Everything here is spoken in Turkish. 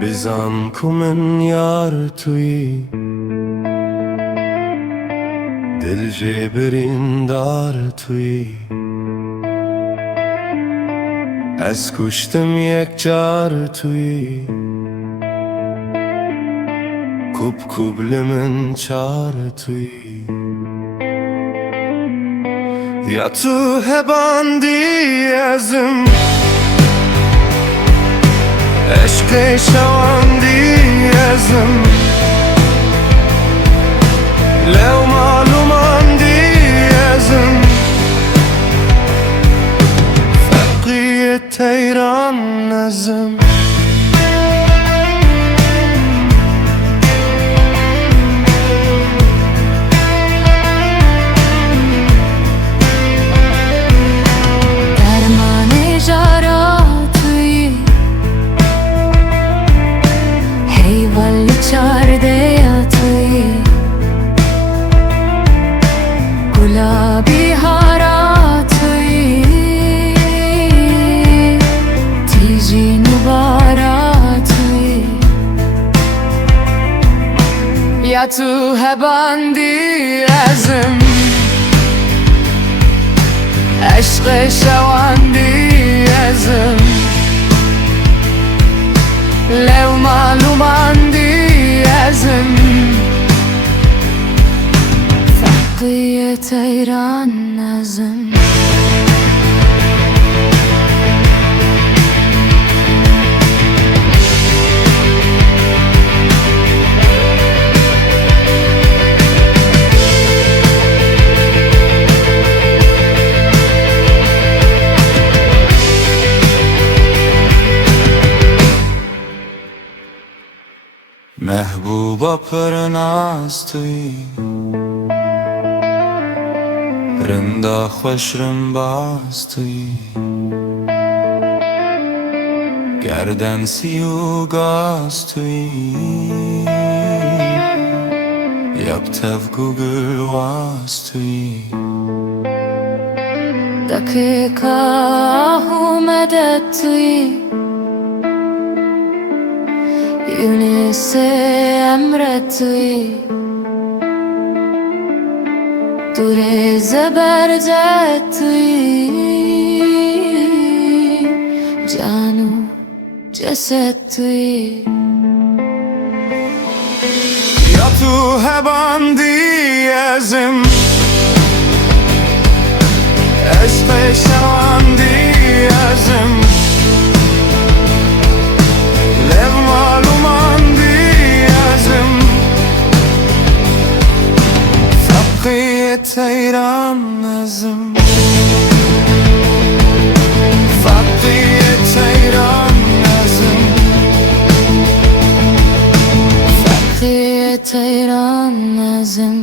Bizanku min yar tuyi, dil jê birîndar tuyi. Ez kuştim yek car tuyi, kubli min çar tuyi. Ya tu hebandî ezim, eşqê şewandî ezim. Lew malûmandî ezim, feqîyê teyran ezim. Dermanê jara tuyi, heyval çardeya tuyi. Gulabî hara tuyi, tîjî nûbara tuyi. Ya tu hebandî ezim, eşqê şewandî ezim. Lew malûmandî ezim, feqîyê teyran ezim. Mehbuba pernaz tuyi, rinda xweş rimbaz tuyi. Gerdensî û gaz tuyi, yab tevku gulwaz tuyi. Dakika û medet tuyi, Yunus-ê emret tuyi. Durê zebercet tuyi, can û ceset tuyi. Ya tu hebandî ezim, eşqê şewandî ezim. Lev malûmandî ezim, feqîyê teyran ezim. Feqîyê teyran ezim, Feqîyê teyran ezim.